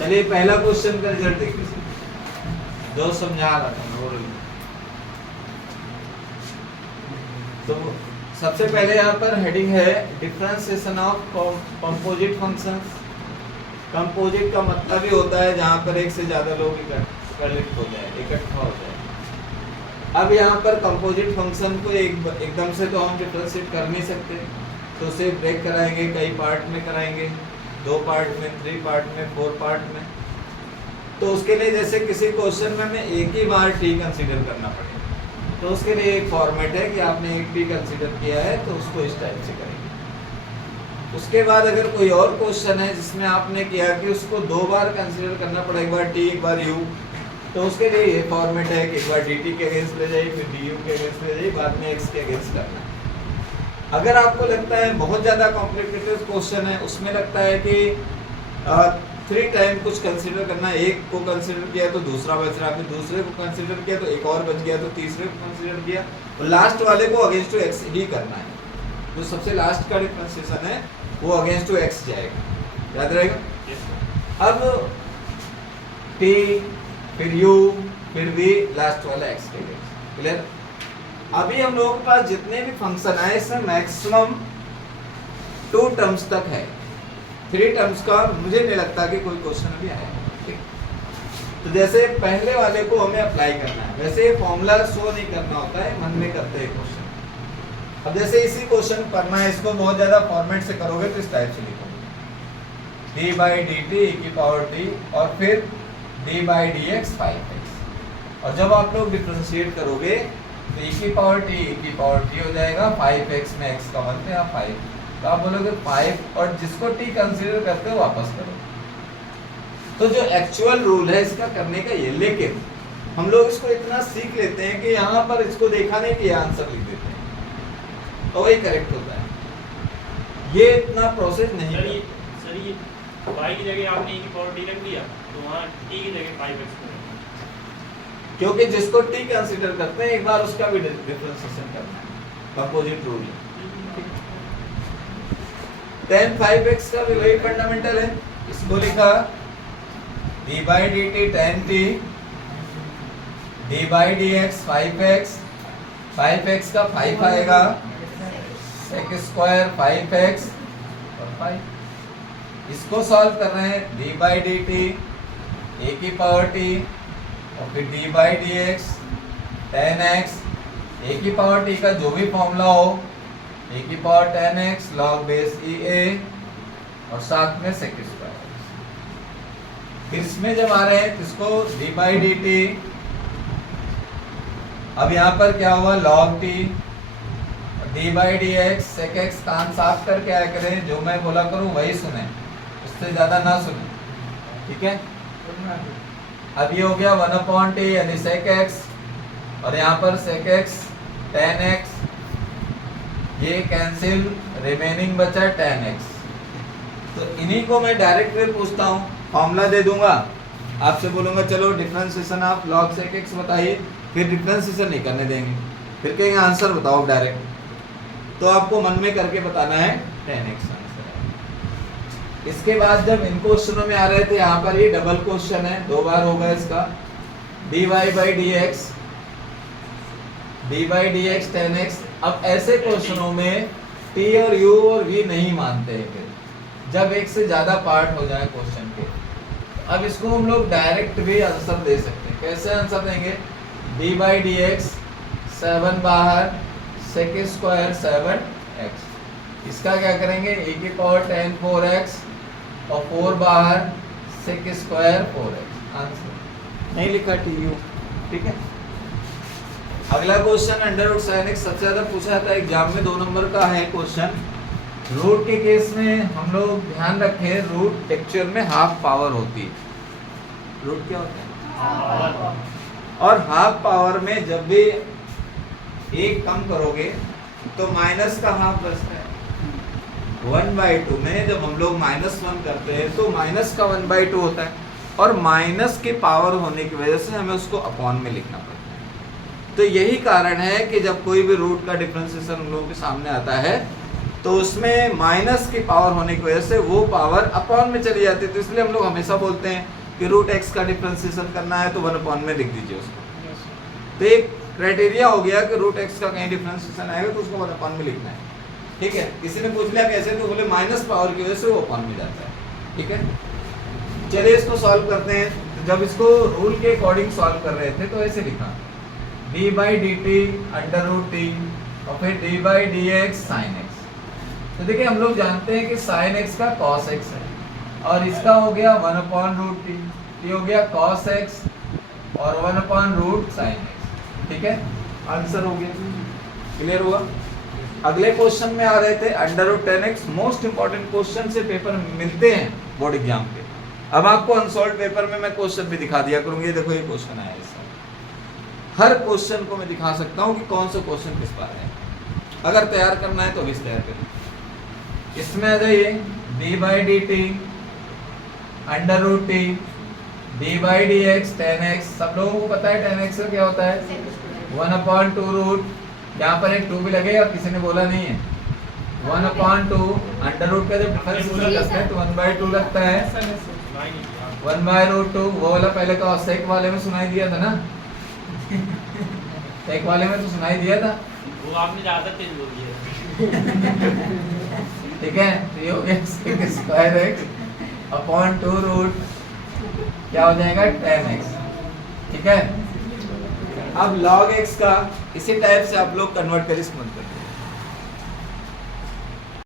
चलिए पहला क्वेश्चन का रिजल्ट देखिए, जो समझा रहा था मैं। तो सबसे पहले यहाँ पर हेडिंग है differentiation of composite functions. Composite का मतलब ही होता है जहाँ पर एक से ज्यादा लोग इकट्ठा हो जाए। अब यहाँ पर कंपोजिट फंक्शन को एकदम से तो हम डिफरेंशिएट कर नहीं सकते, तो उसे ब्रेक कराएंगे, कई पार्ट में कराएंगे, 2 पार्ट में, 3 पार्ट में, 4 पार्ट में। तो उसके लिए जैसे किसी क्वेश्चन में हमें एक ही बार टी कंसीडर करना पड़ेगा, तो उसके लिए एक फॉर्मेट है कि आपने एक टी कंसीडर किया है तो उसको इस टाइप से करेंगे। उसके बाद अगर कोई और क्वेश्चन है जिसमें आपने किया कि उसको 2 बार कंसीडर करना पड़ा, एक बार टी एक बार यू, तो उसके लिए ये फॉर्मेट है कि एक बार डी टी के अगेंस्ट ले जाइए, फिर डी यू के अगेंस्ट ले जाइए, बाद में एक्स के अगेंस्ट करना है। अगर आपको लगता है बहुत ज़्यादा कॉम्प्लिकेटेड क्वेश्चन है, उसमें लगता है कि 3 टाइम कुछ कंसीडर करना है, एक को कंसीडर किया तो दूसरा बच रहा, फिर दूसरे को कंसीडर किया तो एक और बच गया, तो तीसरे को कंसीडर किया, और लास्ट वाले को अगेंस्ट टू एक्स ही करना है। जो सबसे लास्ट का डिफरेंशिएशन है वो अगेंस्ट टू एक्स जाएगा, याद रहेगा। अब टी, फिर यू, फिर वी, लास्ट वाला एक्स के अगेंस्ट। क्लियर? अभी हम लोगों के पास जितने भी फंक्शन आए इसमें मैक्सिमम 2 टर्म्स तक है। 3 टर्म्स का मुझे नहीं लगता कि कोई क्वेश्चन अभी आया है। तो जैसे पहले वाले को हमें अप्लाई करना है, वैसे ये फॉर्मूला शो नहीं करना होता है, मन में करते हैं क्वेश्चन। अब जैसे इसी क्वेश्चन पढ़ना है, इसको बहुत ज्यादा फॉर्मेट से करोगे तो इस टाइप से लिखोगे D by d T E की पावर टी, और फिर d by d x 5x। और जब आप लोग डिफरेंशिएट करोगे तो ई की पावर टी हो जाएगा, 5x में x का मान या 5, तो आप बोलोगे 5, और जिसको t कंसीडर करते हो वापस करो। तो जो एक्चुअल रूल है इसका करने का ये, लेकिन हम लोग इसको इतना सीख लेते हैं कि यहाँ पर इसको देखा नहीं कि आंसर लिख देते हैं, तो वही करेक्ट होता है। ये इतना प्रोसेस नहीं है। सर ये y की जगह आपने e की पावर t रख दिया, तो वहाँ t की जगह 5x को, क्योंकि जिसको t कंसीडर करते हैं एक बार उसका भी डिफरेंशिएशन करना है, कंपोजिट रूल है। tan 5x का भी वही फंडामेंटल है, इसको लिखा d by d T tan t, d by d x 5x, 5x का 5 आएगा, sec स्क्वायर 5x और 5। इसको सॉल्व कर रहे हैं, d by d T A की पावर t, और फिर d by d x tan x, ए की पावर t का जो भी फॉर्मूला हो, ए की power tan x log base e a, और साथ में sec स्क्वायर। फिर इसमें जब आ रहे हैं तो इसको d बाई डी टी, अब यहाँ पर क्या हुआ log t, d by d x sec x, कान साफ करके आया करें, जो मैं बोला करूँ वही सुने, उससे ज़्यादा ना सुने, ठीक है। अब ये हो गया 1/t यानी सेक एक्स, और यहाँ पर सेक एक्स tan x, ये कैंसिल, रिमेनिंग बचा tan x। तो इन्हीं को मैं डायरेक्ट वे पूछता हूँ, फॉर्मूला दे दूंगा, आपसे बोलूँगा चलो differentiation of log sec x बताइए, फिर डिफरेंशिएशन नहीं करने देंगे, फिर कहेंगे आंसर बताओ डायरेक्ट, तो आपको मन में करके बताना है tan x आंसर है। इसके बाद जब इन क्वेश्चनों में आ रहे थे, यहाँ पर ये डबल क्वेश्चन है, 2 बार होगा इसका, dy by d x, D by d x tan x। अब ऐसे क्वेश्चनों में t और u और v नहीं मानते हैं, फिर जब एक से ज्यादा पार्ट हो जाए क्वेश्चन के। अब इसको हम लोग डायरेक्ट भी आंसर दे सकते हैं। कैसे आंसर देंगे? डी बाई डी एक्स 7 बाहर, सेक स्क्वायर 7x, इसका क्या करेंगे e की पावर tan 4x, और 4 बाहर, सेक स्क्वायर 4x। आंसर नहीं लिखा tu, ठीक है। अगला question under root sine x, सबसे ज्यादा पूछा जाता है एग्जाम में, 2 नंबर का है क्वेश्चन। रूट के केस में हम लोग ध्यान रखें, रूट एक्चुअल में हाफ पावर होती है। रूट क्या होता है? और हाफ पावर में जब भी एक कम करोगे तो माइनस का हाफ बचता है। 1/2 में जब हम लोग -1 करते हैं तो माइनस का 1/2 होता है, और माइनस के पावर होने की वजह से हमें उसको अपॉन में लिखना पड़ता है। तो यही कारण है कि जब कोई भी रूट का डिफरेंशिएशन हम लोगों के सामने आता है तो उसमें माइनस की पावर होने की वजह से वो पावर अपॉन में चली जाती है, तो इसलिए हम लोग हमेशा बोलते हैं कि रूट एक्स का डिफरेंशिएशन करना है तो 1 अपॉन में लिख दीजिए उसको। तो एक क्राइटेरिया हो गया कि रूट एक्स का कहीं डिफरेंशिएशन आएगा तो उसको 1 अपॉन में लिखना है। ठीक है, किसी ने पूछ लिया कैसे, तो बोले माइनस पावर की वजह से वो अपॉन में जाता है। ठीक है, चलिए इसको सॉल्व करते हैं। जब इसको रूल के अकॉर्डिंग सॉल्व कर रहे थे तो ऐसे लिखा d by d t under root t और फिर d by d x sine x. तो देखिए हम लोग जानते हैं कि साइन एक्स का कॉस एक्स है और इसका हो गया 1 अपॉन रूट टी, ये हो गया कॉस एक्स और 1 अपॉन रूट साइन एक्स। ठीक है, आंसर हो गया, क्लियर हुआ। अगले क्वेश्चन में आ रहे थे under root 10x। Most important question से पेपर मिलते हैं बोर्ड एग्जाम पे। अब आपको अनसॉल्व पेपर में मैं क्वेश्चन भी दिखा दिया करूंगी। ये देखो ये क्वेश्चन आया है, हर क्वेश्चन को मैं दिखा सकता हूँ कि कौन सा क्वेश्चन किस बार है। अगर तैयार करना है तो अभी तैयार करें। इसमें आ जाइए d by d t under root t d by d x 10x। सब लोगों को पता है 10x का क्या होता है 1 अपॉन 2 रूट, यहाँ पर एक 2 भी लगेगा, किसी ने बोला नहीं है। 1 अपॉन 2 अंडर रूट का जब डिफरेंशिएशन लगता है तो 1/2 लगता है 1/√2। वो वाला पहले का सेक वाले में सुनाई दिया था ना सेक वाले में तो सुनाई दिया था, वो आपने ज्यादा तेज बोल दिया। ठीक है। तो ये हो गया sec square x upon 2 root क्या हो जाएगा 10x। ठीक है, अब log x का इसी टाइप से आप लोग कन्वर्ट करिए, मत करिए।